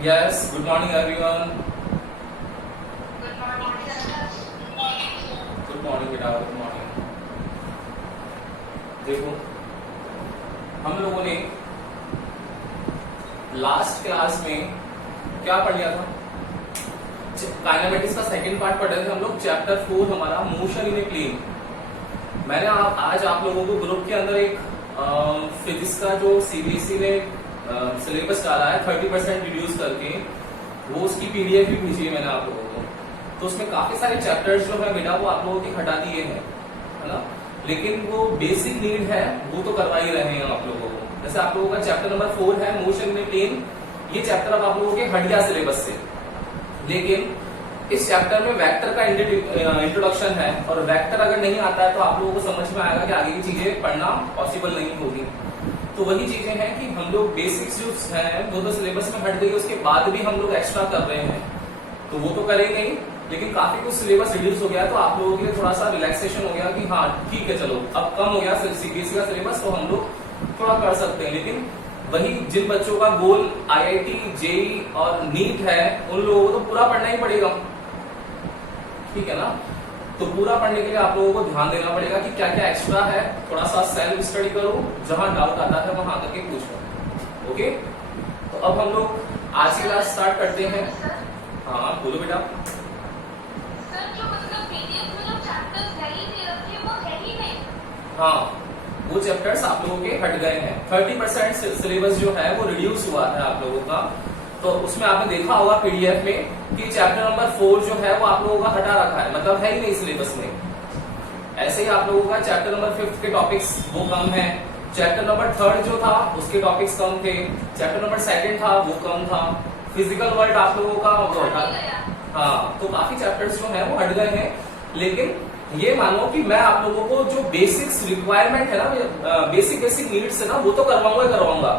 Yes, good morning everyone. Good morning बेटा, good morning. देखो, हम लोगों ने लास्ट क्लास में क्या पढ़ लिया था? काइनेमेटिक्स का सेकंड पार्ट पढ़ रहे थे हम लोग, चैप्टर 4 हमारा मोशन इन ए प्लेन। मैंने आज आप लोगों को ग्रुप के अंदर एक फिजिक्स का जो सीबीएसई ने सिलेबस डाला है 30% रिड्यूस करके, वो उसकी पीडीएफ भी भेजी है मैंने आप लोगों को। तो उसमें काफी सारे चैप्टर्स जो है बेटा वो आप लोगों के हटा दिए हैं, है ना। लेकिन वो बेसिक नीड है वो तो करवा ही रहे हैं आप लोगों को। जैसे आप लोगों का चैप्टर नंबर 4 है मोशन इन ए प्लेन, ये चैप्टर अब आप लोगों के हट गया सिलेबस से। लेकिन इस चैप्टर में वेक्टर का इंट्रोडक्शन है, और वेक्टर अगर नहीं आता है तो आप लोगों को समझ में आएगा कि आगे की चीजें पढ़ना पॉसिबल नहीं होगी। तो वही चीजें हैं कि हम लोग बेसिक्स जो हैं वो तो सिलेबस में हट गई, उसके बाद भी हम लोग एक्स्ट्रा कर रहे हैं, तो वो तो करेंगे ही। लेकिन काफी कुछ सिलेबस रिड्यूस हो गया, तो आप लोगों के लिए थोड़ा सा रिलैक्सेशन हो गया कि हाँ ठीक है, चलो अब कम हो गया सीबीएसई का सिलेबस, तो हम लोग थोड़ा कर सकते हैं। लेकिन वही जिन बच्चों का गोल आईआईटी, जेई और नीट है, उन लोगों को तो पूरा पढ़ना ही पड़ेगा, ठीक है ना। तो पूरा पढ़ने के लिए आप लोगों को ध्यान देना पड़ेगा कि क्या क्या एक्स्ट्रा है, थोड़ा सा सेल्फ स्टडी करो, जहां डाउट आता है वहां आकर के पूछो। ओके, तो अब हम लोग आज की क्लास स्टार्ट करते हैं। हाँ बोलो बेटा। हाँ, वो चैप्टर्स आप लोगों के हट गए हैं। 30% सिलेबस जो है वो रिड्यूस हुआ है आप लोगों का। तो उसमें आपने देखा होगा पीडीएफ में कि चैप्टर नंबर 4 जो है वो आप लोगों का हटा रखा है, मतलब है ही नहीं सिलेबस में। ऐसे ही आप लोगों का चैप्टर नंबर 5 के टॉपिक्स वो कम है, चैप्टर नंबर 3 जो था उसके टॉपिक्स कम थे, चैप्टर नंबर 2 था वो कम था, फिजिकल वर्ल्ड आप लोगों का वो हटा। हाँ, तो काफी चैप्टर्स जो है वो हट गए हैं। लेकिन ये मानो कि मैं आप लोगों को जो बेसिक्स रिक्वायरमेंट है ना, बेसिक नीड्स है ना, वो तो करवाऊंगा।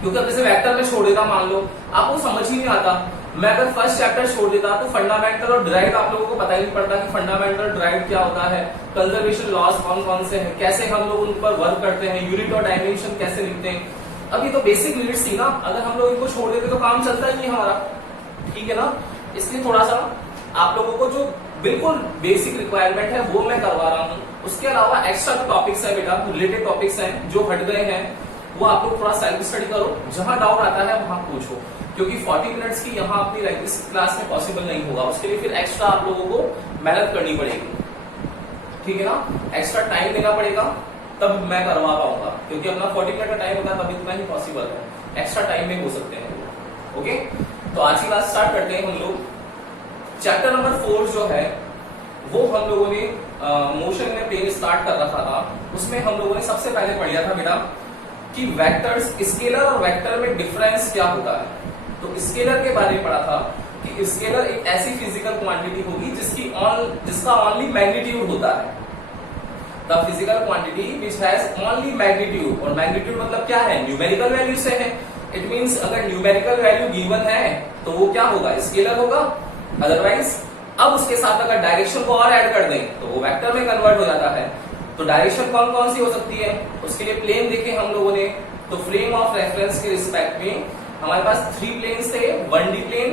क्योंकि अब जैसे वेक्टर में छोड़ देता, मान लो आपको समझ ही नहीं आता, मैं अगर फर्स्ट चैप्टर छोड़ देता तो फंडामेंटल और ड्राइव आप लोगों को पता ही नहीं पड़ता कि फंडामेंटल ड्राइव क्या होता है, कंजर्वेशन लॉज कौन कौन से हैं, कैसे हम लोग उन पर वर्क करते हैं, यूनिट और डायमेंशन कैसे लिखते हैं। अब ये तो बेसिक नीड्स थी ना, अगर हम लोग इनको छोड़ देते तो काम चलता ही नहीं हमारा, ठीक है ना। इसलिए थोड़ा सा आप लोगों को जो बिल्कुल बेसिक रिक्वायरमेंट है वो मैं करवा रहा हूँ। उसके अलावा एक्स्ट्रा टॉपिक्स है बेटा, रिलेटेड टॉपिक्स हैं जो हट गए हैं, वो आप लोग थोड़ा सेल्फ स्टडी करो, जहां डाउट आता है वहां पूछो। क्योंकि 40 मिनट्स की यहाँ अपनी इस क्लास में पॉसिबल नहीं होगा, उसके लिए फिर एक्स्ट्रा आप लोगों को मेहनत करनी पड़ेगी, ठीक है ना। एक्स्ट्रा टाइम देना पड़ेगा, तब मैं करवा पाऊंगा, क्योंकि अपना 40 मिनट का टाइम होगा तब इतना ही पॉसिबल है, एक्स्ट्रा टाइम में हो सकते हैं। ओके, तो आज की क्लास स्टार्ट करते हैं हम लोग। चैप्टर नंबर 4 जो है वो हम लोगों ने मोशन में प्लेन स्टार्ट कर रखा था। उसमें हम लोगों ने सबसे पहले पढ़ लिया था बेटा कि वेक्टर्स, स्केलर और वेक्टर में डिफरेंस क्या होता है। तो स्केलर के बारे में पढ़ा था कि स्केलर एक ऐसी फिजिकल क्वांटिटी होगी जिसका ओनली मैग्नीट्यूड होता है। The physical quantity which has only magnitude, और मैग्नीट्यूड मतलब क्या है, न्यूमेरिकल वैल्यू से है। इट मींस अगर न्यूमेरिकल वैल्यू गिवन है तो वो क्या होगा, स्केलर होगा। अदरवाइज अब उसके साथ अगर डायरेक्शन को और ऐड कर दें तो वो वेक्टर में कन्वर्ट हो जाता है। तो डायरेक्शन कौन कौन सी हो सकती है, उसके लिए प्लेन देखे हम लोगों ने। तो फ्रेम ऑफ रेफरेंस के रिस्पेक्ट में हमारे पास 3 प्लेन्स थे, 1D प्लेन,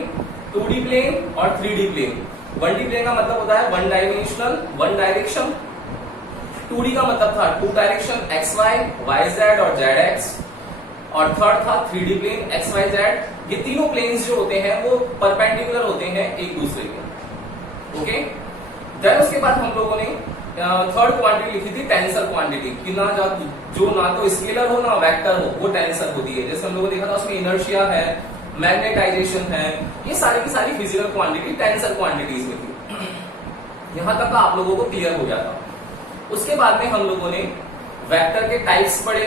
2D प्लेन और 3D प्लेन। 1D प्लेन का मतलब होता है 1 डायमेंशनल, 1 डायरेक्शन। 2D का मतलब था 2 डायरेक्शन, XY, YZ और ZX। और थर्ड था 3D प्लेन, XYZ। ये तीनों प्लेन्स जो होते हैं वो परपेंडिकुलर होते हैं एक दूसरे के। ओके, देन उसके बाद हम लोगों ने थर्ड क्वांटिटी लिखी थी टेंसर क्वांटिटी, कि ना जो ना तो स्केलर हो ना वेक्टर हो, वो टेंसर होती है। जैसे हम लोगों ने देखा था उसमें इनर्शिया है, मैग्नेटाइजेशन है, ये सारी की सारी फिजिकल क्वांटिटी टेंसर क्वांटिटीज में थी। यहां तक आप लोगों को क्लियर हो गया था। उसके बाद में हम लोगों ने वेक्टर के टाइप्स पढ़े।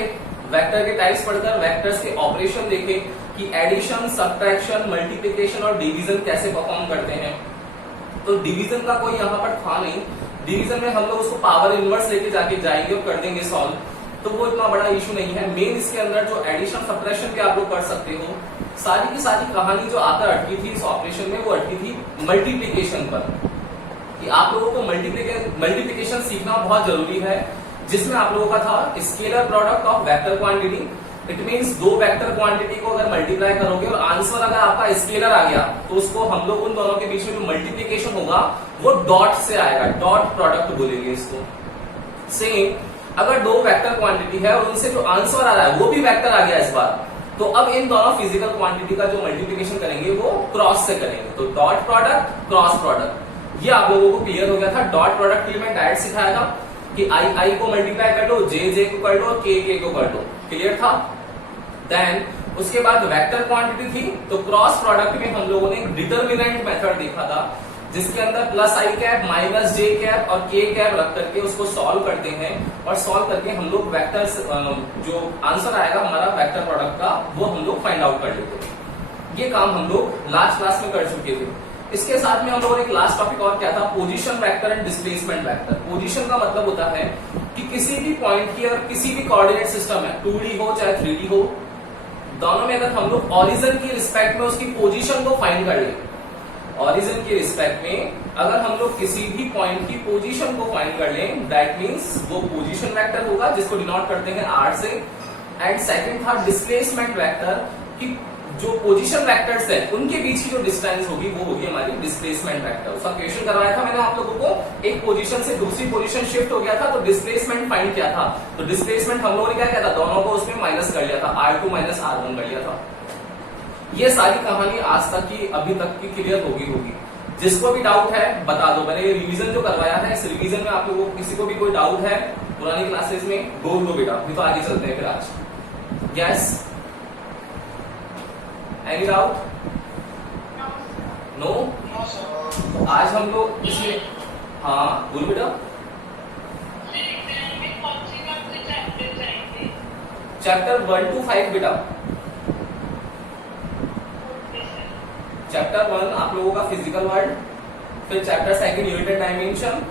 वेक्टर के टाइप्स पढ़कर वेक्टर्स के ऑपरेशन देखे कि एडिशन, सब्ट्रैक्शन, मल्टीप्लिकेशन और डिवीजन कैसे परफॉर्म करते हैं। तो डिवीजन का कोई यहाँ पर था नहीं, डिवीजन में हम लोग उसको पावर इनवर्स लेके जाएंगे और कर देंगे सॉल्व, तो वो इतना बड़ा इशू नहीं है। मेन इसके अंदर जो एडिशन सब्ट्रैक्शन के आप लोग कर सकते हो, सारी की सारी कहानी जो आकर अटकी थी इस ऑपरेशन में, वो अटकी थी मल्टीप्लिकेशन पर, कि आप लोगों को मल्टीप्लिकेशन सीखना बहुत जरूरी है। जिसमें आप लोगों का था scalar product of vector quantity, it means दो वेक्टर क्वांटिटी को अगर मल्टीप्लाई करोगे और आंसर अगर आपका स्केलर आ गया तो उसको हम लोग उन दोनों के बीच में जो मल्टीप्लीकेशन होगा वो डॉट से आएगा, डॉट प्रोडक्ट बोलेंगे इसको। सेम अगर दो वेक्टर क्वांटिटी है और उनसे जो आंसर आ रहा है वो भी वेक्टर आ गया इस बार, तो अब इन दोनों फिजिकल क्वांटिटी का जो मल्टीप्लीकेशन करेंगे वो क्रॉस से करेंगे, तो डॉट प्रोडक्ट क्रॉस प्रोडक्ट। ये आप लोगों को क्लियर हो गया था। डॉट प्रोडक्ट के लिए मैं डायरेक्ट सिखाया था कि आई को मल्टीप्लाई कर लो, जे को कर लो, के को कर लो, क्लियर था। देन उसके बाद वेक्टर क्वांटिटी थी तो क्रॉस प्रोडक्ट में हम लोगों ने एक डिटर्मिनेंट मेथड देखा था जिसके अंदर प्लस आई कैप माइनस जे कैप और के कैप रख करके उसको सॉल्व करते हैं और सॉल्व करके हम लोग वेक्टर जो आंसर आएगा हमारा वेक्टर प्रोडक्ट का वो हम लोग फाइंड आउट कर लेते हैं। ये काम हम लोग लास्ट क्लास में कर चुके थे। इसके साथ में हम लोगों ने एक लास्ट टॉपिक और क्या था, position vector and displacement vector. Position का मतलब होता है कि किसी भी पॉइंट की अगर किसी भी कोऑर्डिनेट सिस्टम है, 2D हो चाहे 3D हो, दोनों में अगर हम लोग ओरिजिन की रिस्पेक्ट में उसकी पोजीशन को फाइंड कर ले, ओरिजिन की रिस्पेक्ट में अगर हम लोग किसी भी पॉइंट की पोजीशन को फाइंड कर लें, दैट मींस वो पोजीशन वेक्टर होगा जिसको डिनोट करते हैं आर से। एंड सेकंड था डिस्प्लेसमेंट वेक्टर, कि जो पोजीशन वेक्टर्स है उनके बीच की जो डिस्टेंस होगी वो होगी हमारी डिस्प्लेसमेंट वेक्टर। उसका क्वेश्चन करवाया था मैंने आप लोगों को, एक पोजीशन से दूसरी पोजीशन शिफ्ट हो गया था तो डिस्प्लेसमेंट फाइंड किया था। तो डिस्प्लेसमेंट हम लोगों ने क्या किया था, दोनों को उसमें माइनस कर लिया था, R2 माइनस R1 कर लिया था। ये सारी कहानी आज तक की अभी तक की क्लियर होगी। जिसको भी डाउट है बता दो। मैंने ये रिवीजन जो करवाया है इस रिवीजन में आप लोगों को किसी को भी कोई डाउट है पुरानी क्लासेस में बोल दो बेटा, नहीं तो आगे चलते हैं फिर आज। Yes, any doubt? नो? तो आज हम लोग इसमें, हाँ बोल बेटा। चैप्टर 1 to 5 बेटा। चैप्टर 1 आप लोगों का फिजिकल वर्ल्ड, फिर chapter 2 unit and dimension,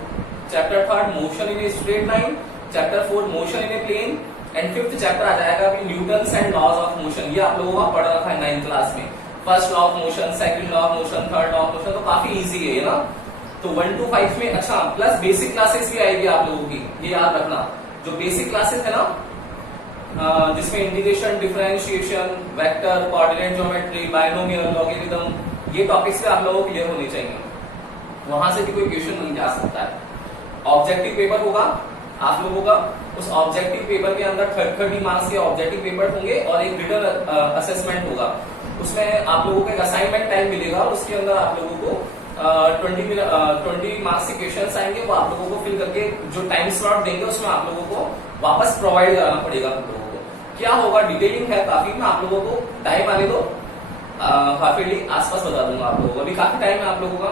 chapter 3 motion in a straight line, chapter 4 motion in a plane, and 5th chapter आ जाएगा अभी Newton's and laws of motion. ये आप लोगों का पढ़ रखा है 9th क्लास में। First law of motion, second law of motion, third law of motion, तो काफी इजी है ना। तो 1 to 5 में अच्छा प्लस बेसिक क्लासेस भी आएगी आप लोगों की, ये याद रखना। जो बेसिक क्लासेस है ना जिसमें integration, differentiation, vector, coordinate geometry, binomial, logarithm, ये टॉपिक्स पे आप लोगों को क्लियर होने चाहिए। वहां से भी कोई क्वेश्चन नहीं जा सकता है। ऑब्जेक्टिव पेपर होगा आप लोगों का, उस ऑब्जेक्टिव पेपर के अंदर 30 मार्क्स के ऑब्जेक्टिव पेपर होंगे और एक रिटन असेसमेंट होगा। उसमें आप लोगों को एक असाइनमेंट टाइम मिलेगा और उसके अंदर आप लोगों को 20 मार्क्स के क्वेश्चंस आएंगे, वो आप लोगों को फिल करके जो टाइम स्लॉट देंगे उसमें आप लोगों को वापस प्रोवाइड कराना पड़ेगा। आप लोगों को क्या होगा, डिटेलिंग है काफी, मैं आप लोगों को टाइम आने दो, हाफ ईयरली आसपास बता दूंगा आप लोगों को। अभी काफी टाइम है आप लोगों का,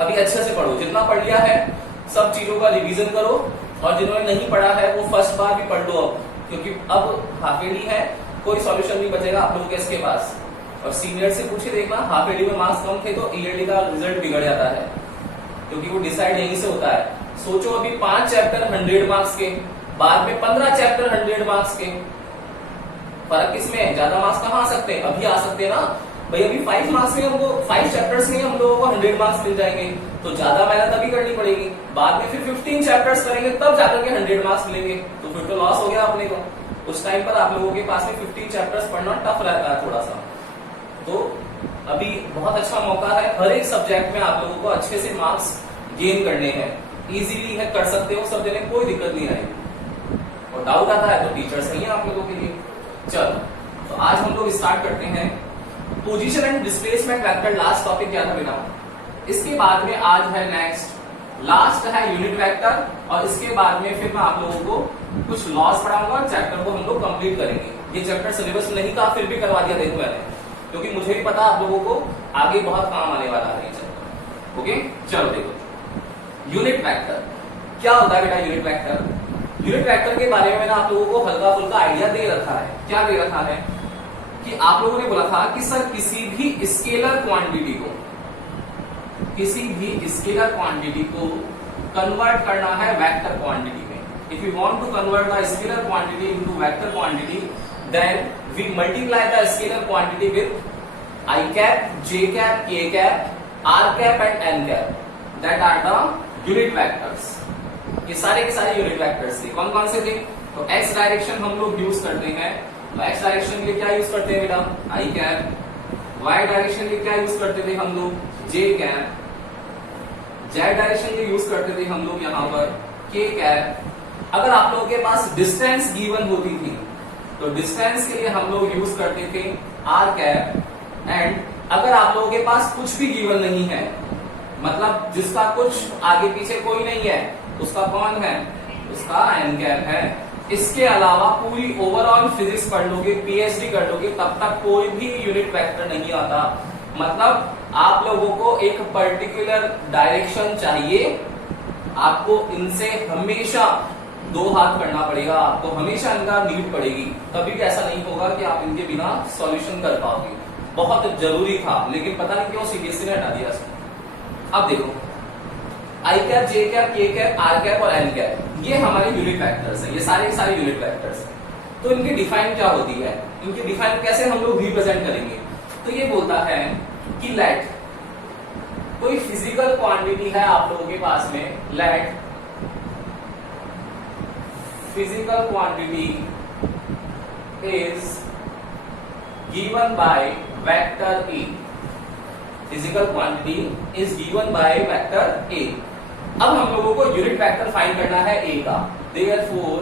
अभी अच्छे से पढ़ो, जितना पढ़ लिया है सब चीजों का रिवीजन करो, और जिन्होंने नहीं पढ़ा है वो फर्स्ट बार भी पढ़ लो अब, क्योंकि अब हाफ ईयरली है, कोई सॉल्यूशन नहीं बचेगा आप लोगों के इसके पास। और सीनियर से पूछे देखना, हाफ ईयरली में मार्क्स कम थे तो ईयरली का रिजल्ट बिगड़ जाता है, क्योंकि वो डिसाइड यहीं से होता है। सोचो अभी 5 चैप्टर 100 मार्क्स के, बाद में 15 चैप्टर 100 मार्क्स के, फर्क किसमें है? ज्यादा मार्क्स कहाँ आ सकते हैं? अभी आ सकते हैं ना भाई। अभी 5 मार्क्स में हमको 5 चैप्टर्स में हम लोगों को 100 मार्क्स मिल जाएंगे, तो ज्यादा मेहनत अभी करनी पड़ेगी। बाद में फिर 15 चैप्टर्स करेंगे तब जाकर के 100 मार्क्स मिलेंगे, तो फिर तो लॉस हो गया अपने को। उस टाइम पर आप लोगों के पास में 15 चैप्टर्स पढ़ना टफ रहता है थोड़ा सा। तो अभी बहुत अच्छा मौका है, हर एक सब्जेक्ट में आप लोगों को अच्छे से मार्क्स गेन करने हैं। इजीली है, कर सकते हो, सब देने कोई दिक्कत नहीं आएगी। और डाउट आता है तो टीचर सही है आप लोगों के लिए। चलो तो आज हम लोग स्टार्ट करते हैं position and displacement vector. Last topic क्या था बेटा? इसके बाद में आज है नेक्स्ट लास्ट है यूनिट वेक्टर, और इसके बाद में फिर मैं आप लोगों को कुछ लॉस पढ़ाऊंगा और चैप्टर को हम लोग कंप्लीट करेंगे। ये चैप्टर सिलेबस नहीं था फिर भी करवा दिया देखो मैंने, क्योंकि मुझे भी पता आप लोगों को आगे बहुत काम आने वाला है चैप्टर। ओके चलो देखो यूनिट वेक्टर क्या होता है बेटा। यूनिट वेक्टर के बारे में मैंने आप लोगों को हल्का फुल्का आइडिया दे रखा है। क्या दे रखा है कि आप लोगों ने बोला था कि सर किसी भी स्केलर क्वांटिटी को कन्वर्ट करना है वेक्टर क्वांटिटी में। If you want to convert the scalar quantity into vector quantity, then we multiply the scalar quantity with i cap, j cap, k cap, r cap and n cap. That are the unit vectors. ये सारे के सारे unit vectors थे। कौन कौन से थे? तो x डायरेक्शन हम लोग यूज करते हैं तो एक्स डायरेक्शन के लिए क्या यूज करते हैं बेटा, आई कैप। वाई डायरेक्शन के लिए क्या यूज करते थे हम लोग, जे कैप। जेड डायरेक्शन के लिए यूज करते थे हम लोग यहाँ पर के कैप। अगर आप लोगों के पास डिस्टेंस गिवन होती थी तो डिस्टेंस के लिए हम लोग यूज करते थे आर कैप। एंड अगर आप लोगों के पास कुछ भी गिवन नहीं है, मतलब जिसका कुछ आगे पीछे कोई नहीं है, उसका कौन है, उसका एन कैप है। इसके अलावा पूरी ओवरऑल फिजिक्स पढ़ लोगे, पीएचडी कर लोगे, तब तक कोई भी यूनिट वेक्टर नहीं आता। मतलब आप लोगों को एक पर्टिकुलर डायरेक्शन चाहिए, आपको इनसे हमेशा दो हाथ करना पड़ेगा, आपको हमेशा इनका नीड पड़ेगी। कभी भी ऐसा नहीं होगा कि आप इनके बिना सॉल्यूशन कर पाओगे। बहुत जरूरी था, लेकिन पता नहीं क्यों सीबीएसई ने हटा दिया इसको। अब देखो, आई कैप, जे कैप, के कैप, आर कैप और एन कैप, ये हमारे यूनिट वेक्टर्स हैं, ये सारे यूनिट वेक्टर्स हैं। तो इनकी डिफाइन क्या होती है, इनकी डिफाइन कैसे हम लोग रिप्रेजेंट करेंगे? तो ये बोलता है कि लेट कोई फिजिकल क्वांटिटी है आप लोगों के पास में, let physical quantity is given by vector A. Physical quantity is given by vector A. अब हम लोगों को यूनिट वेक्टर फाइंड करना है ए का। देयरफॉर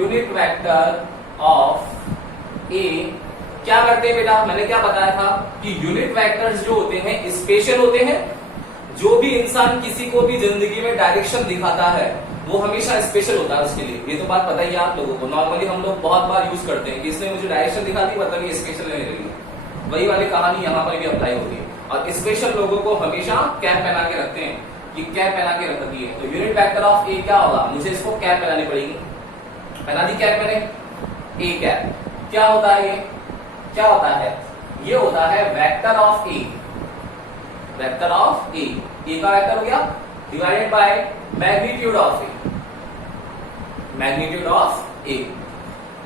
यूनिट वेक्टर ऑफ ए क्या करते हैं बेटा, मैंने क्या बताया था कि यूनिट वेक्टर्स जो होते हैं स्पेशल होते हैं। जो भी इंसान किसी को भी जिंदगी में डायरेक्शन दिखाता है वो हमेशा स्पेशल होता है उसके लिए। ये तो बात पता ही है आप लोगों को, नॉर्मली हम लोग बहुत बार यूज करते हैं कि इसने मुझे डायरेक्शन दिखा दी, मतलब ये स्पेशल है मेरे लिए। वही वाली कहानी यहाँ पर भी अप्लाई होती है। और स्पेशल लोगों को हमेशा कैप पहना के रखते हैं, कि कैप पहना के रख दी है। तो यूनिट वेक्टर ऑफ ए क्या होगा, मुझे इसको कैप पहनानी पड़ेगी। पहना दी कैप मैंने, ए कैप। क्या होता है ये, क्या होता है, ये होता है vector of A. Vector of A, A का वेक्टर हो गया divided by magnitude of A, magnitude of A.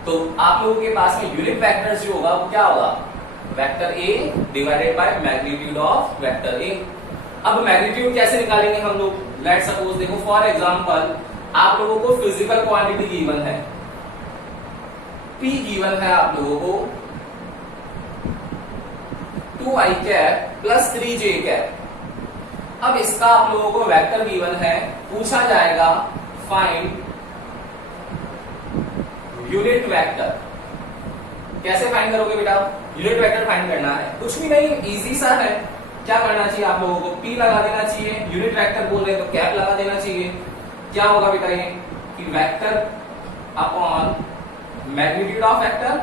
तो आप लोगों के पास में यूनिट वेक्टर्स जो होगा वो क्या होगा, vector A divided by magnitude of vector A. अब मैग्नीट्यूड कैसे निकालेंगे हम लोग, लेट सपोज देखो फॉर एग्जांपल आप लोगों को फिजिकल क्वांटिटी गिवन है, P गिवन है आप लोगों को 2i cap plus 3j cap. अब इसका आप लोगों को वेक्टर गिवन है, पूछा जाएगा फाइंड यूनिट वेक्टर। कैसे फाइंड करोगे बेटा, यूनिट वेक्टर फाइंड करना है, कुछ भी नहीं, इजी सा है। क्या करना चाहिए आप लोगों को, P लगा देना चाहिए, यूनिट वेक्टर बोल रहे हैं तो कैप लगा देना चाहिए। क्या होगा बेटा ये कि vector upon magnitude of vector,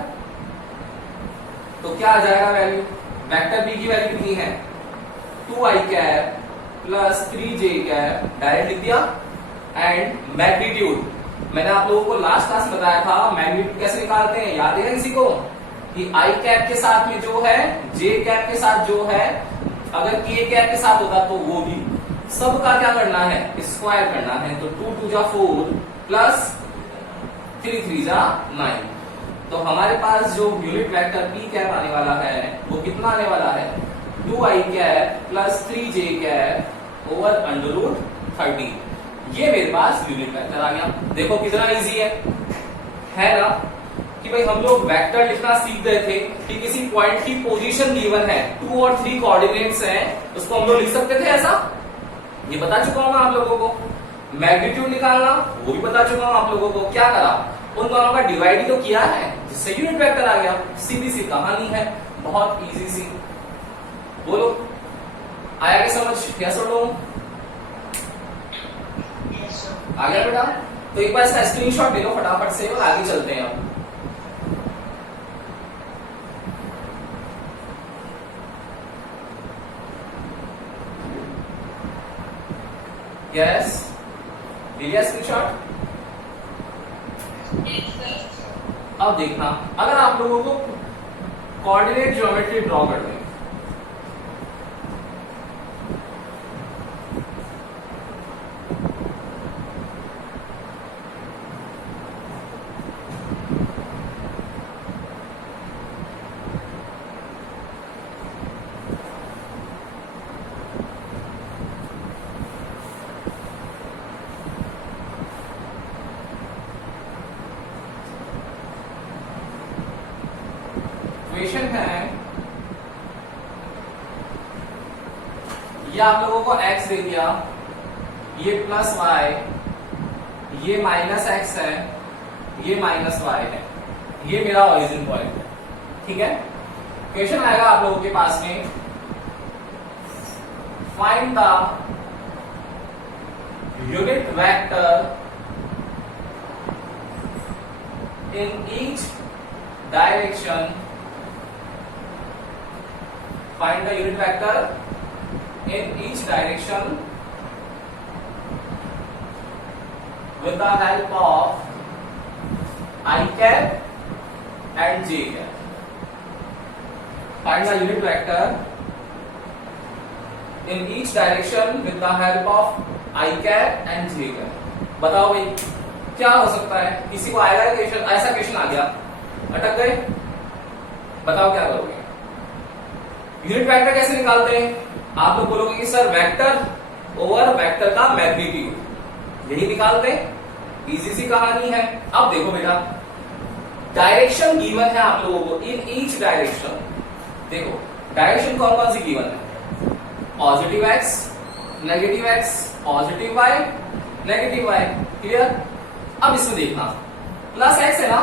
तो क्या आ जाएगा वैल्यू, वेक्टर बी की वैल्यू कितनी है 2i cap plus 3j cap, direct लिख दिया। एंड मैग्नीट्यूड मैंने आप लोगों को लास्ट क्लास बताया था, मैग्नीट्यूड कैसे निकालते हैं, याद है किसी को, कि i कैप के साथ में जो है, j कैप के साथ जो है, अगर k कैप के साथ होता तो वो भी, सबका क्या करना है, स्क्वायर करना है। तो 2 2 जा 4 प्लस 3 3 जा 9। तो हमारे पास जो यूनिट वेक्टर P कैप आने वाला है वो कितना आने वाला है 2i cap plus 3j cap over under root 30। ये मेरे पास यूनिट वेक्टर आ गया। देखो कितना इजी है ना, कि भाई हम लोग वेक्टर लिखना सीख गए थे कि किसी पॉइंट की पोजीशन गिवन है, 2 और 3 कोऑर्डिनेट्स हैं, उसको हम लोग लिख सकते थे ऐसा, ये बता चुका हूं मैं आप लोगों को। मैग्नीट्यूड निकालना वो भी बता चुका हूं आप लोगों को। क्या करा, उन दोनों का डिवाइड ही तो किया है, जिससे यूनिट वेक्टर आ गया। सीधी सी कहानी है, बहुत इजी सी। बोलो आया क्या समझ, कैसे लोग आ गया बेटा? तो एक बार इसका स्क्रीनशॉट ले लो फटाफट से और आगे चलते हैं हम। यस, लिया स्क्रीनशॉट? अब देखना, अगर आप लोगों को कोऑर्डिनेट ज्योमेट्री ड्रॉ कर दें, इक्वेशन है, ये आप लोगों को x दे दिया, ये प्लस y, ये माइनस x है, ये माइनस y है, ये मेरा ओरिजिन पॉइंट है। ठीक है, क्वेश्चन आएगा आप लोगों के पास में, find the unit vector in each direction, find the unit vector in each direction with the help of I cap and j cap. Find the unit vector in each direction with the help of I cap and j cap. बताओ भाई क्या हो सकता है, किसी को आएगा question, ऐसा क्वेश्चन आ गया, अटक गए, बताओ क्या करोगे? यूनिट वेक्टर कैसे निकालते हैं? आप लोग बोलोगे कि सर वेक्टर ओवर वेक्टर का मैग्नीट्यूड, यही निकालते हैं, इजी सी कहानी है। अब देखो बेटा, डायरेक्शन गिवन है आप लोगों को, इन ईच डायरेक्शन, देखो डायरेक्शन कौन कौन सी गिवन है, positive X, negative X, positive Y, negative Y, clear? अब इसमें देखना, प्लस एक्स है ना,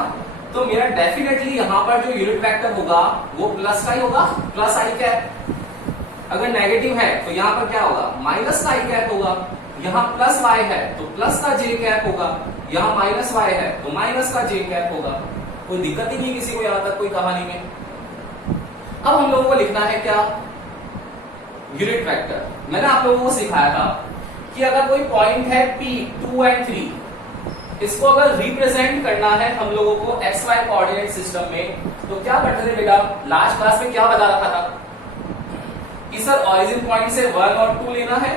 तो मेरा डेफिनेटली यहां पर जो यूनिट वेक्टर होगा वो प्लस का ही होगा, प्लस आई कैप। अगर नेगेटिव है तो यहां पर क्या होगा, माइनस का आई कैप होगा। यहां प्लस वाई है तो प्लस का जे कैप होगा, यहां माइनस वाई है तो माइनस का जे कैप होगा। कोई दिक्कत ही नहीं किसी को यहां तक कोई कहानी में। अब हम लोगों को लिखना है क्या, यूनिट वेक्टर। मैंने आप लोगों को सिखाया था कि अगर कोई पॉइंट है P 2 और 3, इसको अगर रिप्रेजेंट करना है हम लोगों को एक्स वाई कोऑर्डिनेट सिस्टम में, तो क्या करते थे बेटा, लास्ट क्लास में क्या बता रखा था कि सर ओरिजिन पॉइंट से 1 और 2 लेना है,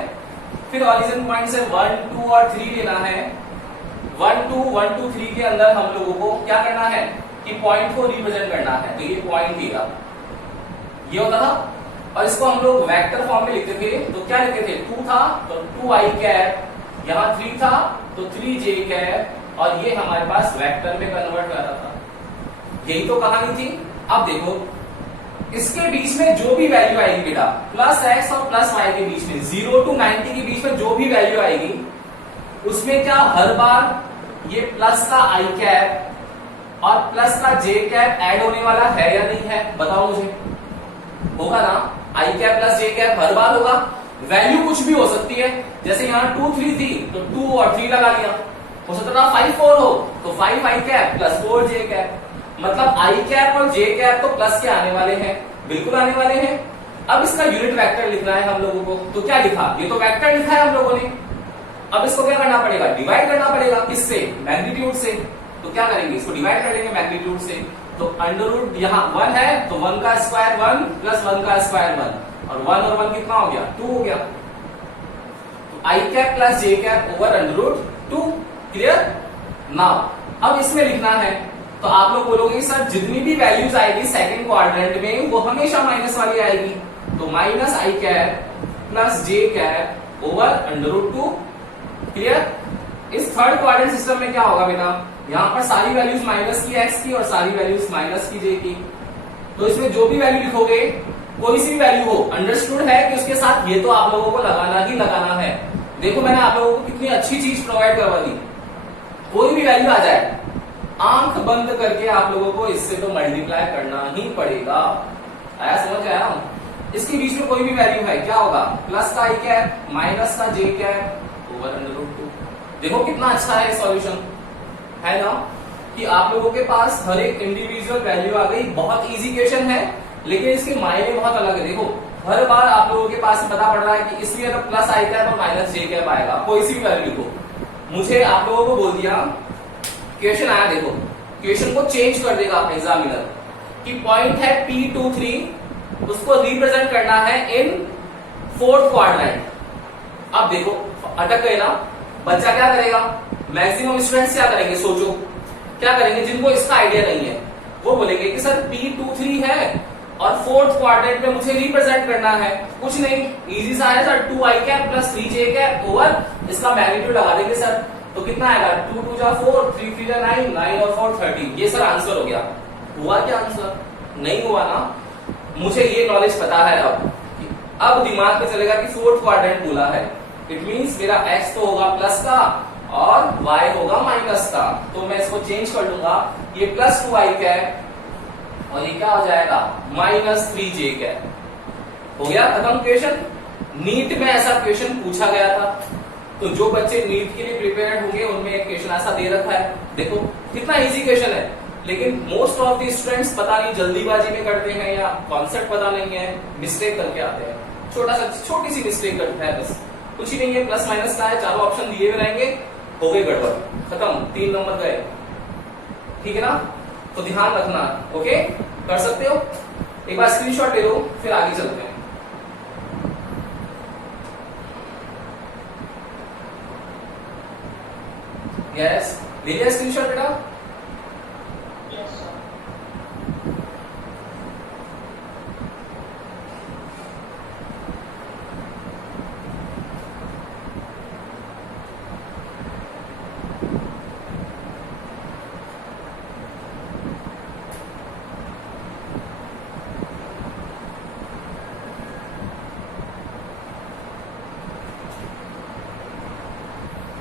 फिर ओरिजिन पॉइंट से 1, 2 और 3 लेना है। 1, 2, 1, 2, 3 के अंदर हम लोगों को क्या करना है कि पॉइंट को रिप्रेजेंट करना है। तो ये पॉइंट दिया, ये होता था, और इसको हम लोग वेक्टर फॉर्म में लिखते थे। तो क्या लिखते थे, 2 था तो 2i कैप, यहां 3 था तो 3j कैप, और ये हमारे पास वेक्टर में कन्वर्ट कर रहा था। यही तो कहानी थी। अब देखो, इसके बीच में जो भी वैल्यू आएगी बेटा, प्लस एक्स और प्लस वाई के बीच में, 0 to 90 के बीच में जो भी वैल्यू आएगी, उसमें क्या हर बार ये प्लस का आई कैप और प्लस का जे कैप ऐड होने वाला है या नहीं है, बताओ मुझे। होगा ना, आई कैप प्लस जे कैप हर बार होगा। वैल्यू कुछ भी हो सकती है, जैसे यहाँ 2, 3 थी तो 2 और 3 लगा लिया। हो सकता था 5, 4 हो तो 5 आई कैप प्लस 4 जे कैप, मतलब आई कैप और जे कैप तो प्लस के आने वाले हैं, बिल्कुल आने वाले हैं। अब इसका यूनिट वेक्टर लिखना है हम लोगों को, तो क्या लिखा, ये तो वेक्टर लिखा है हम लोगों ने। अब इसको क्या करना पड़ेगा, डिवाइड करना पड़ेगा, किससे, मैग्नीट्यूड से। तो क्या करेंगे, इसको डिवाइड कर लेंगे मैग्नीट्यूड से। तो अंडर रूट यहाँ 1 है तो 1 का स्क्वायर 1 प्लस 1 का स्क्वायर 1, और 1 और 1 कितना हो गया, 2 हो गया। तो I cap plus J cap over under root 2, clear. Now अब इसमें लिखना है, तो आप लोग बोलोगे सर जितनी भी वैल्यूज आएगी सेकंड क्वाड्रेंट में वो हमेशा माइनस वाली आएगी, तो minus I cap plus J cap over under root 2, clear. इस थर्ड क्वाड्रेंट सिस्टम में क्या होगा बेटा, यहां पर सारी वैल्यूज माइनस की एक्स की और सारी वैल्यूज माइनस की जे की। तो इसमें जो भी वैल्यू लिखोगे, कोई सी भी वैल्यू हो, अंडरस्टूड है कि उसके साथ ये तो आप लोगों को लगाना ही लगाना है। देखो मैंने आप लोगों को कितनी अच्छी चीज प्रोवाइड करवा दी, कोई भी वैल्यू आ जाए आंख बंद करके आप लोगों को इससे तो मल्टीप्लाई करना ही पड़ेगा। आया समझ आया। इसके बीच में कोई भी वैल्यू है, क्या होगा, प्लस का आई कैप माइनस का जे कैप ओवर अंडर रूट 2। देखो कितना अच्छा है सॉल्यूशन, है ना, कि आप लोगों के पास हर एक इंडिविजुअल वैल्यू आ गई। बहुत इजी क्वेश्चन है, लेकिन इसके मायने बहुत अलग है। देखो हर बार आप लोगों के पास पता पड़ रहा है कि इसलिए तो प्लस आई कैप और माइनस जे कैप आएगा, कोई सी भी वैल्यू को। मुझे आप लोगों को बोल दिया, क्वेश्चन आया, देखो क्वेश्चन को चेंज कर देगा एग्जामिनर कि पॉइंट है P23, उसको रिप्रेजेंट करना है इन फोर्थ क्वाड्रेंट। अब देखो अटक गए ना, बच्चा क्या करेगा, मैक्सिमम स्टूडेंट्स क्या करेंगे, सोचो क्या करेंगे, जिनको इसका आइडिया नहीं है वो बोलेंगे कि सर P23 है और फोर्थ क्वाड्रेंट में मुझे रिप्रेजेंट करना है। कुछ नहीं, इजी सा है sir, 2i cap plus 3j cap over इसका मैग्नीट्यूड लगा देंगे सर। तो कितना आएगा, 2 2 जा 4, 3 3 जा 9, 9 और 4 13। ये सर आंसर हो गया। हुआ क्या आंसर, नहीं हुआ ना, मुझे ये नॉलेज पता है अब दिमाग में चलेगा कि फोर्थ क्वाड्रेंट बोला है, इट मींस मेरा x तो होगा प्लस का और y होगा माइनस का, तो मैं इसको चेंज कर लूंगा, ये प्लस 2y कैप और ये क्या हो जाएगा माइनस 3j कैप। हो गया खत्म क्वेश्चन। नीट में ऐसा क्वेश्चन पूछा गया था, तो जो बच्चे नीट के लिए प्रिपेयर्ड होंगे उनमें एक क्वेश्चन ऐसा दे रखा है, देखो कितना इजी क्वेश्चन है, लेकिन मोस्ट ऑफ द स्टूडेंट्स पता नहीं जल्दीबाजी में करते हैं या कॉन्सेप्ट पता नहीं है, मिस्टेक करके आते हैं, छोटी सी मिस्टेक करते हैं, बस कुछ ही नहीं है, प्लस माइनस का है, चारों ऑप्शन दिए हुए रहेंगे, हो गए गड़बड़, खत्म, 3 नंबर गए, ठीक है ना। तो ध्यान रखना, ओके कर सकते हो, एक बार स्क्रीनशॉट ले लो फिर आगे चलते हैं। यस ले लिया स्क्रीनशॉट बेटा?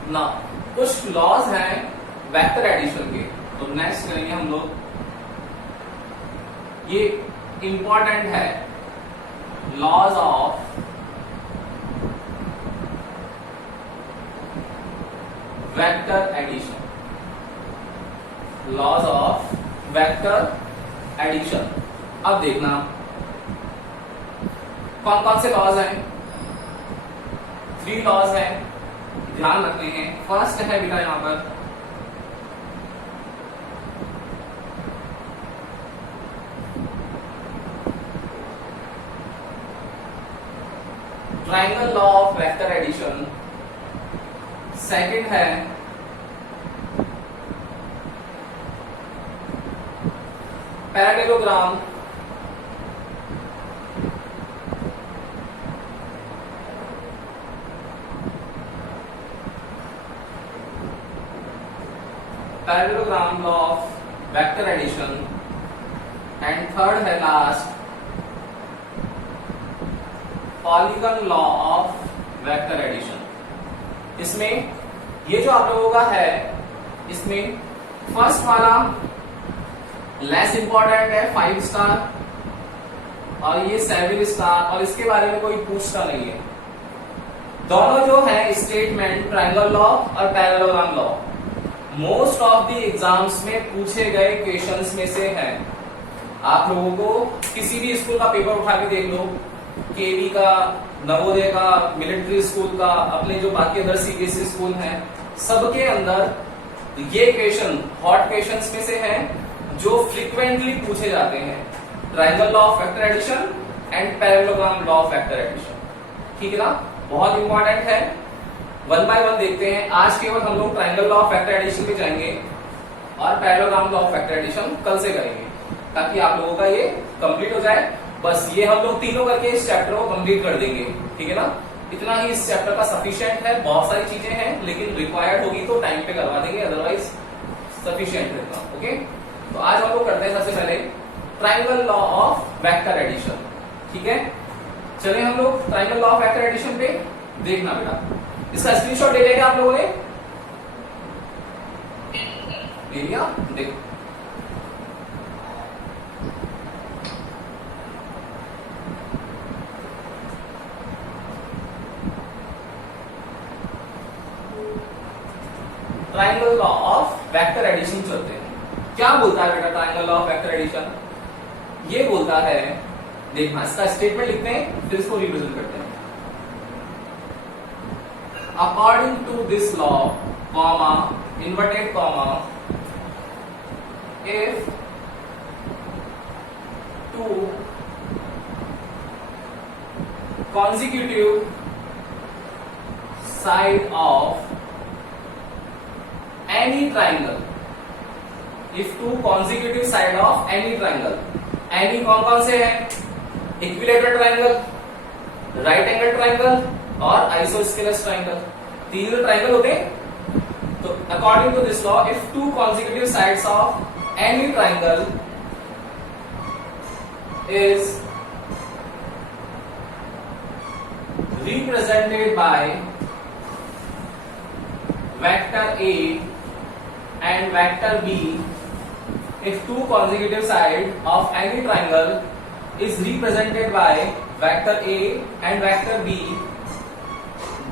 ना कुछ लॉज हैं वेक्टर एडिशन के, तो नेक्स्ट करेंगे हम लोग, ये इंपॉर्टेंट है, laws of vector addition, laws of vector addition. अब देखना कौन कौन से लॉज हैं, 3 लॉज हैं, ध्यान रखने हैं। फर्स्ट है बेटा यहां पर triangle law of vector addition, second है parallelogram, parallelogram law of vector addition, and third है last polygon law of vector addition। इसमें ये जो आप लोगों का है, इसमें फर्स्ट वाला लेस इंपॉर्टेंट है 5 स्टार और ये 7 स्टार, और इसके बारे में कोई पूछता नहीं है। दोनों जो है स्टेटमेंट ट्रायंगल लॉ और parallelogram law most of the exams में पूछे गए क्वेश्चंस में से हैं। आप लोगों को किसी भी स्कूल का पेपर उठा के देख लो, केवी का, नवोदय का, मिलिट्री स्कूल का, अपने जो बाकी अदर सीबीएसई स्कूल हैं, सबके अंदर ये क्वेश्चन हॉट क्वेश्चंस में से हैं जो फ्रीक्वेंटली पूछे जाते हैं, triangle law of vector addition and parallelogram law of vector addition, ठीक है ना, बहुत इंपॉर्टेंट है। 1 बाय 1 देखते हैं। आज केवल हम लोग triangle law of vector addition पे जाएंगे और parallelogram law of vector addition कल से करेंगे, ताकि आप लोगों का ये कंप्लीट हो जाए। बस ये हम लोग तीनों करके इस चैप्टर को कंप्लीट कर देंगे, ठीक है ना। इतना ही इस चैप्टर का सफिशिएंट है, बहुत सारी चीजें हैं लेकिन रिक्वायर्ड होगी तो टाइम पे करवा देंगे, अदरवाइज सफिशिएंट रहता, ओके। तो आज हम लोग करते हैं सबसे पहले triangle law of vector addition, ठीक है। चले हम लोग triangle law of vector addition पे, देखना बेटा, इसका स्क्रीनशॉट ले लेंगे आप लोगों ने, ले लिया, देखो triangle law of vector addition चलते हैं। क्या बोलता है बेटा triangle law of vector addition? ये बोलता है, देखना इसका स्टेटमेंट लिखते हैं फिर इसको रिप्रेजेंट करते हैं। According to this law, comma, inverted comma, if two consecutive side of any triangle, if two consecutive side of any triangle, any कौन कौन से हैं? Equilateral triangle, right angle triangle और आइसोस्केलस ट्राइंगल, तीन जो ट्राइंगल होते हैं। तो according to this law, if two consecutive sides of any triangle is represented by vector A and vector B if two consecutive sides of any triangle is represented by vector A and vector B,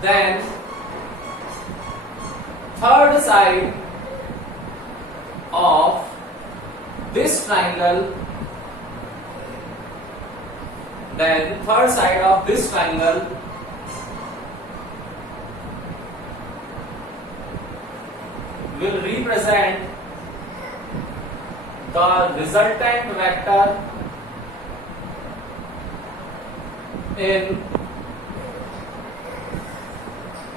then third side of this triangle will represent the resultant vector in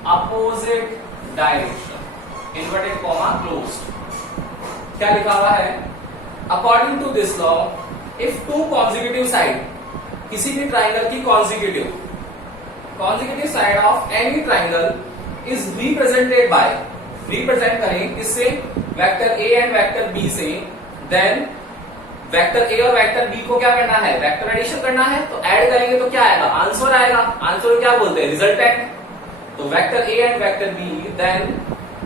opposite direction. Inverted comma closed. क्या लिखा हुआ है? According to this law, if two consecutive side, किसी भी triangle की consecutive side of any triangle is represented by, represent करें किससे? Vector A and vector B से, then वेक्टर A और वेक्टर B को क्या करना है? वेक्टर एडिशन करना है, तो ऐड करेंगे तो क्या आएगा? आंसर आएगा। आंसर क्या बोलते हैं? रिजल्टेंट। तो vector A and vector B, then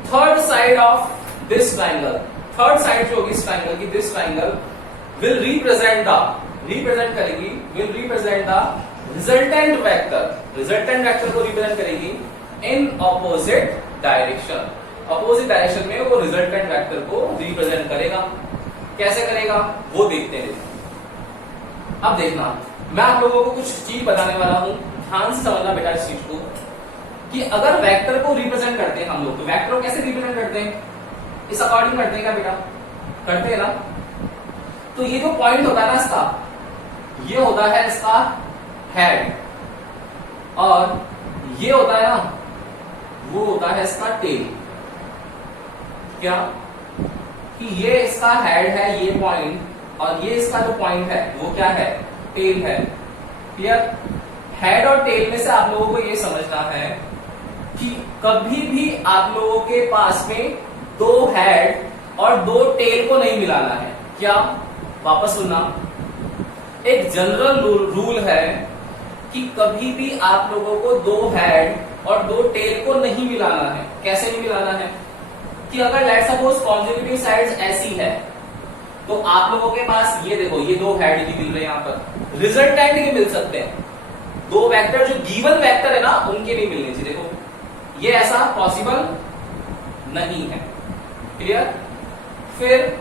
third side of this triangle, third side जो होगी इस ट्राइंगल की, this triangle will represent the resultant vector को रिप्रेजेंट करेगी in opposite direction. Opposite direction में वो रिजल्टेंट वेक्टर को रिप्रेजेंट करेगा। कैसे करेगा वो देखते हैं। अब देखना, मैं आप लोगों को कुछ चीज बताने वाला हूं, ध्यान से समझना बेटा इस चीज को, कि अगर वेक्टर को रिप्रेजेंट करते हैं हम लोग, तो वेक्टर को कैसे रिप्रेजेंट करते हैं? इस अकॉर्डिंग करते हैं क्या बेटा? करते हैं ना। तो ये जो पॉइंट होता है ना इसका, ये होता है इसका हेड, और ये होता है ना, वो होता है इसका टेल। क्या कि ये इसका हेड है, ये पॉइंट, और ये इसका जो पॉइंट है वो क्या है? टेल है। क्लियर? हेड और टेल में से आप लोगों को ये समझना है कि कभी भी आप लोगों के पास में दो हेड और दो टेल को नहीं मिलाना है। क्या? वापस सुनना, एक जनरल रूल है कि कभी भी आप लोगों को दो हेड और दो टेल को नहीं मिलाना है। कैसे नहीं मिलाना है? कि अगर लेट सपोज कॉन्सेक्यूटिव साइड्स ऐसी है, तो आप लोगों के पास ये देखो, ये दो हेड ही मिल रहे हैं, यहां पर रिजल्टेंट के मिल सकते हैं। दो वेक्टर जो गिवन वेक्टर है ना, उनके नहीं मिलने चाहिए। देखो, ये ऐसा पॉसिबल नहीं है। क्लियर? फिर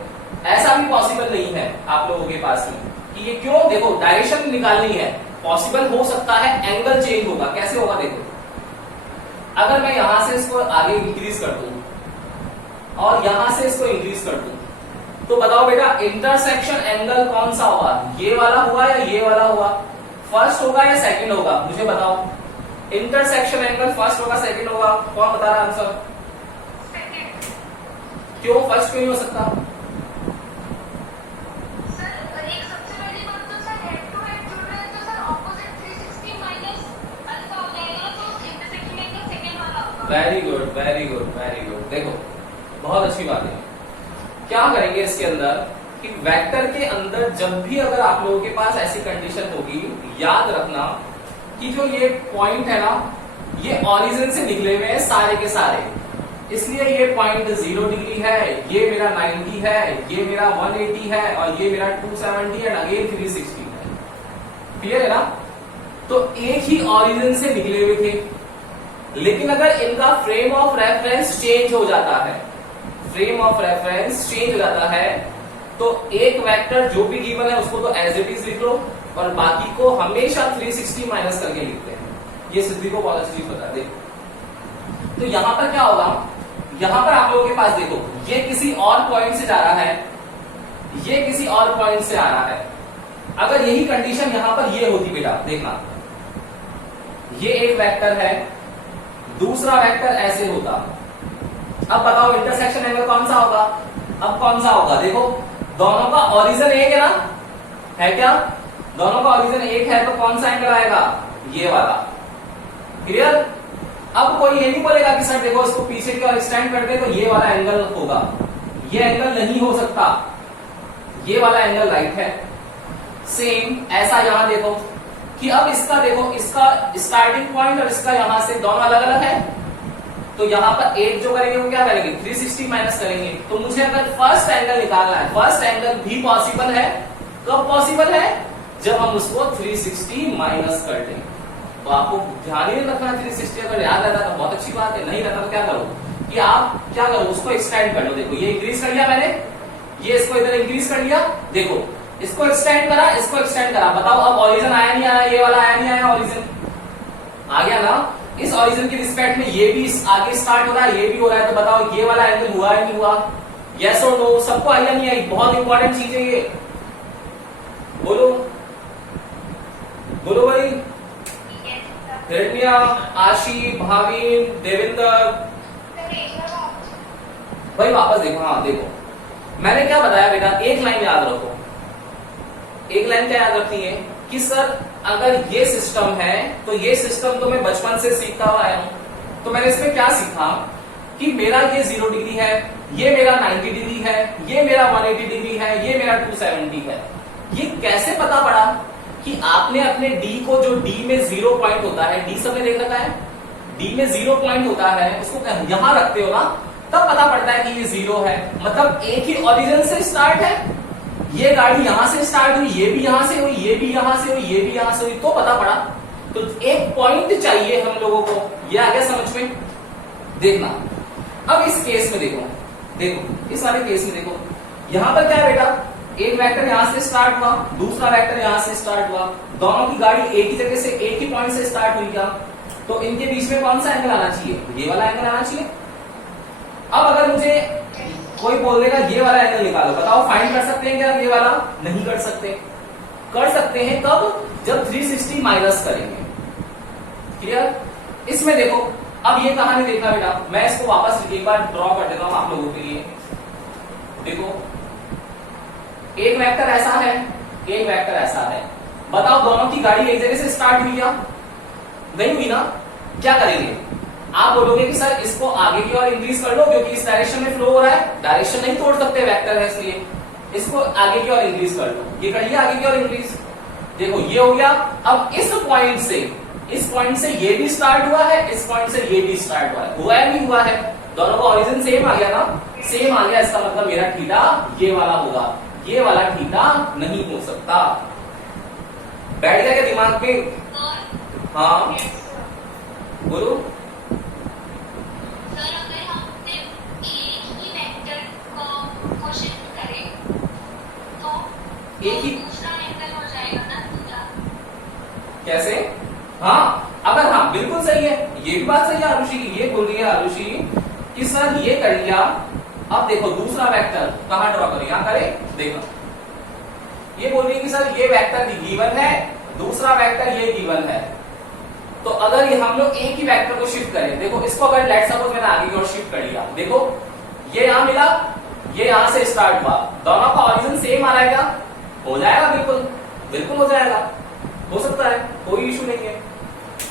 ऐसा भी पॉसिबल नहीं है आप लोगों के पास में कि ये क्यों? देखो, डायरेक्शन निकालनी है, पॉसिबल हो सकता है एंगल चेंज होगा। कैसे होगा? देखो, अगर मैं यहां से इसको आगे इंक्रीज कर दूं और यहां से इसको इंक्रीज कर दूं, तो बताओ बेटा इंटरसेक्शन एंगल कौन सा होगा? ये वाला हुआ या ये वाला हुआ? फर्स्ट होगा या सेकंड होगा? मुझे बताओ, इंटरसेक्शन एंगल फर्स्ट होगा सेकंड होगा? कौन बता रहा है आंसर? सेकंड। क्यों? फर्स्ट क्यों नहीं हो सकता? सर, एक सबसे पहली बात तो सर हेड टू हेड जुड़ रहे हैं, तो सर ऑपोजिट 360 माइनस अल्फा हो जाएगा, तो इंटरसेक्शन एंगल सेकंड वाला होगा। Very good, very good, very good. देखो, बहुत अच्छी बात है। क्या करेंगे इसके अंदर कि वेक्टर के अंदर जब भी अगर आप लोगों के पास ऐसी कंडीशन होगी, याद रखना कि जो ये पॉइंट है ना, ये ओरिजिन से निकले हुए हैं सारे के सारे, इसलिए ये पॉइंट 0 डिग्री है, ये मेरा 90 है, ये मेरा 180 है, और ये मेरा 270 एंड अगेन 360 है। क्लियर है ना? तो एक ही ओरिजिन से निकले हुए थे, लेकिन अगर इनका फ्रेम ऑफ रेफरेंस चेंज हो जाता है, फ्रेम ऑफ रेफरेंस चेंज हो जाता है, तो एक वेक्टर जो भी गिवन है उसको तो एज इट इज लिख लो, और बाकी को हमेशा 360 माइनस करके लिखते हैं। ये सिद्धि को बहुत अच्छी चीज बता दे। तो यहां पर क्या होगा? यहां पर आप लोगों के पास देखो, ये किसी और पॉइंट से जा रहा है, ये किसी और पॉइंट से आ रहा है। अगर यही कंडीशन यहां पर ये होती बेटा, देखना, ये एक वेक्टर है, दूसरा वेक्टर ऐसे होता। अब बताओ इंटरसेक्शन एंगल कौन सा होगा? अब कौन सा होगा? देखो, दोनों का ओरिजिन एक है ना, है क्या? दोनों का ओरिजिन एक है, तो कौन सा एंगल आएगा? ये वाला। क्लियर? अब कोई ये नहीं बोलेगा कि सर देखो इसको पीछे की ओर एक्सटेंड कर दे तो ये वाला एंगल होगा। ये एंगल नहीं हो सकता, ये वाला एंगल राइट है। सेम ऐसा यहां देखो कि अब इसका देखो, इसका स्टार्टिंग पॉइंट और इसका यहां से दोनों अलग अलग है, तो यहां पर एक जो करेंगे वो क्या करेंगे 360 माइनस करेंगे। तो मुझे अगर फर्स्ट एंगल निकालना है, फर्स्ट एंगल भी पॉसिबल है, कब पॉसिबल है, जब हम उसको 360 माइनस कर दें। तो आपको ध्यान ही रखना 360, अगर याद रहता तो बहुत अच्छी बात है, नहीं रहता तो क्या करो कि आप क्या करो उसको एक्सटेंड कर लो। देखो ये इंक्रीज कर लिया मैंने, ये इसको इधर इंक्रीज कर लिया, देखो इसको एक्सटेंड करा, इसको एक्सटेंड करा, बताओ अब ऑरिजिन आया नहीं आया, ये वाला आया नहीं आया, ऑरिजिन आ गया ना। इस ऑरिजिन की रिस्पेक्ट में ये भी आगे स्टार्ट हो रहा है, ये भी हो रहा है, तो बताओ ये वाला एंगल हुआ है नहीं हुआ, यस और नो, सबको आई या नहीं आई, बहुत इंपॉर्टेंट चीज है ये, बोलो बोलो भाई। हिरण्या, आशी, भावीन, देवेंद्र, भाई वापस देखो, हाँ देखो मैंने क्या बताया बेटा, एक लाइन याद रखो, एक लाइन क्या याद रखनी है कि सर अगर ये सिस्टम है तो ये सिस्टम तो मैं बचपन से सीखता हुआ आया हूं। तो मैंने इसमें क्या सीखा कि मेरा ये 0 डिग्री है, ये मेरा 90 डिग्री है, ये मेरा 180 डिग्री है, ये मेरा 270 है। ये कैसे पता पड़ा कि आपने अपने डी को, जो डी में 0 पॉइंट होता है, डी सबने देख रखा है, डी में 0 पॉइंट होता है, उसको यहां रखते हो ना, तब पता पड़ता है कि ये 0 है, मतलब एक ही ओरिजिन से स्टार्ट है। ये गाड़ी यहां से स्टार्ट हुई, ये भी यहां से हुई, ये भी यहां से हुई, ये भी यहां से हुई, तो पता पड़ा। तो एक पॉइंट चाहिए हम लोगों को, ये आ गया समझ में। देखना अब इस केस में देखो, देखो इस वाले केस में देखो, यहां पर क्या है बेटा, एक वेक्टर यहां से स्टार्ट हुआ, दूसरा वेक्टर यहां से स्टार्ट हुआ, दोनों की गाड़ी एक ही जगह से, एक ही पॉइंट से स्टार्ट हुई क्या, तो इनके बीच में कौन सा एंगल आना चाहिए, ये वाला एंगल आना चाहिए। अब अगर मुझे कोई बोल देगा ये वाला एंगल निकालो, बताओ फाइंड कर सकते हैं क्या ये वाला, नहीं कर सकते। कर सकते हैं कब, जब 360 माइनस करेंगे, क्लियर। इसमें देखो अब ये कहानी देखना बेटा, मैं इसको वापस एक बार ड्रॉ कर देता हूं आप लोगों के लिए। देखो एक वेक्टर ऐसा है, एक वेक्टर ऐसा है, बताओ दोनों की गाड़ी एक जगह से स्टार्ट हुई क्या, नहीं हुई ना, क्या करेंगे, आप बोलोगे कि सर इसको आगे की ओर इंक्रीज कर लो क्योंकि इस डायरेक्शन में फ्लो हो रहा है, डायरेक्शन नहीं तोड़ सकते वेक्टर है इसलिए, इसको आगे की ओर इंक्रीज कर लो, ये करिए आगे की ओर इंक्रीज। देखो ये हो गया, अब इस पॉइंट से ये भी स्टार्ट हुआ है, इस पॉइंट से ये भी स्टार्ट हुआ है नहीं हुआ है, दोनों का ऑरिजिन सेम आ गया ना, सेम आ गया, इसका मतलब मेरा थीटा ये वाला होगा, ये वाला थीटा नहीं हो सकता। बैठ गया क्या दिमाग में, हाँ बोलो। सर अगर हम सिर्फ एक ही वेक्टर को शिफ्ट करें तो एक ही दूसरा एंगल हो जाएगा ना दूसरा, कैसे, हाँ अगर, हाँ बिल्कुल सही है, ये भी बात सही है आरुषि की, ये बोल रही है आरुषि कि सर ये कर लिया, अब देखो दूसरा वेक्टर कहां ड्रॉ करें, यहां करें, देखो ये बोल रही है कि सर ये वेक्टर गिवन है, दूसरा वेक्टर ये गिवन है, तो अगर ये हम लोग एक ही वेक्टर को शिफ्ट करें, देखो इसको अगर लेट सपोज मैंने आगे की ओर शिफ्ट कर लिया, देखो ये यहां मिला, ये यहां से स्टार्ट हुआ, दोनों का ऑरिजिन सेम आ रहा है क्या, हो जाएगा, बिल्कुल बिल्कुल हो जाएगा, हो सकता है, कोई इशू नहीं है,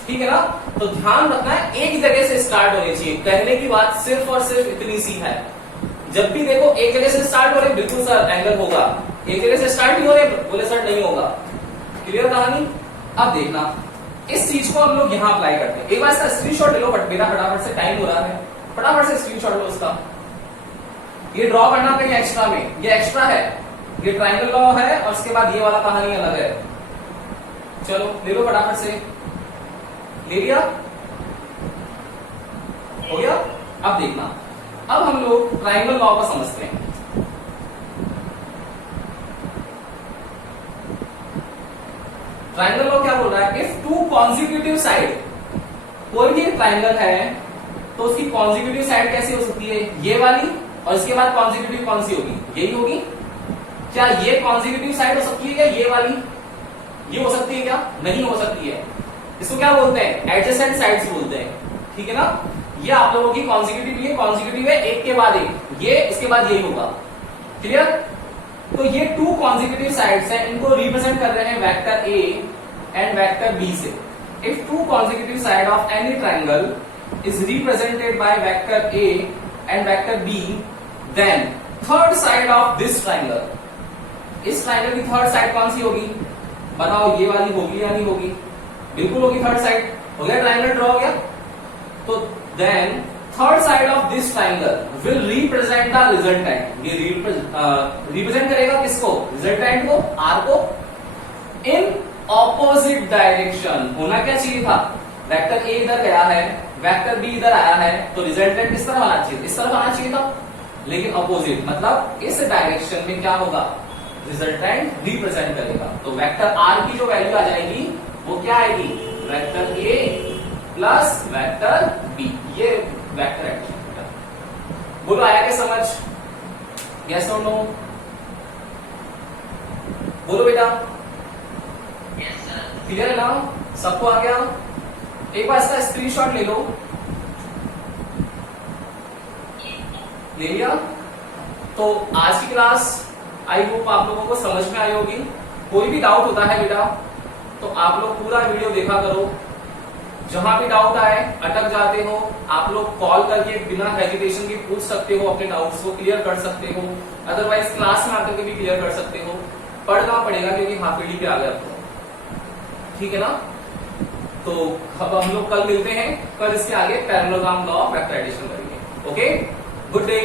ठीक है ना। तो ध्यान रखना है एक जगह से स्टार्ट होनी चाहिए, कहने की बात सिर्फ और सिर्फ इतनी सी है, जब भी देखो एक जगह से स्टार्ट हो रहे बिल्कुल सर एंगल होगा, एक जगह से स्टार्ट नहीं हो रहे बोले सर नहीं होगा, क्लियर कहानी। अब देखना इस चीज को हम लोग यहां अप्लाई करते हैं, एक बार इसका स्क्रीनशॉट ले लो, बट मेरा फटाफट से टाइम हो रहा है, फटाफट से स्क्रीनशॉट लो इसका, ये ड्रॉ करना कहीं एक्स्ट्रा में, ये एक्स्ट्रा है, ये ट्राइंगल लॉ है और उसके बाद ये वाला कहानी अलग है, चलो ले लो फटाफट से, ले लिया, हो गया। अब देखना, अब हम लोग ट्राइंगल लॉ को समझते हैं। ट्राइंगल लॉ क्या बोल रहा है, इफ टू कॉन्जिक्यूटिव साइड, कोई भी ट्राइंगल है तो उसकी कॉन्जिक्यूटिव साइड कैसी हो सकती है, ये वाली, और इसके बाद कॉन्जिक्यूटिव कौन सी होगी, यही होगी, क्या ये कॉन्जिक्यूटिव साइड हो सकती है क्या, ये वाली, ये हो सकती है क्या, नहीं हो सकती है, इसको क्या बोलते हैं, एडजेसेंट साइड्स बोलते हैं, ठीक है ना। ये आप लोगों की कॉन्जिक्यूटिव, ये कॉन्जिक्यूटिव है, एक के बाद एक, ये इसके बाद यही होगा, क्लियर। तो ये टू कॉन्जिक्यूटिव साइड्स हैं, इनको रिप्रेजेंट कर रहे हैं vector A and vector B से। If two consecutive side of any triangle is represented by vector A and vector B, then third side of this triangle इस triangle की third side कौन सी होगी? बताओ, ये वाली होगी या नहीं होगी? बिल्कुल होगी, थर्ड साइड। हो गया, ट्राइंगल ड्रॉ हो गया। तो then third side of this triangle will represent the resultant. ये रिप्रेजेंट करेगा किसको? रिजल्टेंट को, आर को, इन ऑपोजिट डायरेक्शन। होना क्या चाहिए था? वेक्टर ए इधर गया है, वेक्टर बी इधर आया है, तो रिजल्टेंट किस तरह आना चाहिए? इस तरफ आना चाहिए था, लेकिन अपोजिट, मतलब इस डायरेक्शन में क्या होगा? रिजल्टेंट रिप्रेजेंट करेगा। तो वेक्टर आर की जो वैल्यू आ जाएगी वो क्या आएगी? Vector A plus vector B. ये वेक्टर एडिशन। बोलो, आया क्या समझ? यस और नो? बोलो बेटा, क्लियर है ना? सबको आ गया? एक बार इसका स्क्रीनशॉट ले लो। ले लिया? तो आज की क्लास आई होप आप लोगों को समझ में आई होगी। कोई भी डाउट होता है बेटा तो आप लोग पूरा वीडियो देखा करो। जहां भी डाउट आए, अटक जाते हो, आप लोग कॉल करके बिना हेजिटेशन के पूछ सकते हो, अपने डाउट्स को क्लियर कर सकते हो। अदरवाइज क्लास में आकर के भी क्लियर कर सकते हो। पढ़ना पड़ेगा क्योंकि हाफ पीडी पे आ गया तो, ठीक है ना? तो अब हम लोग कल मिलते हैं। कल इसके आगे parallelogram law of vector addition करेंगे। Okay, good day.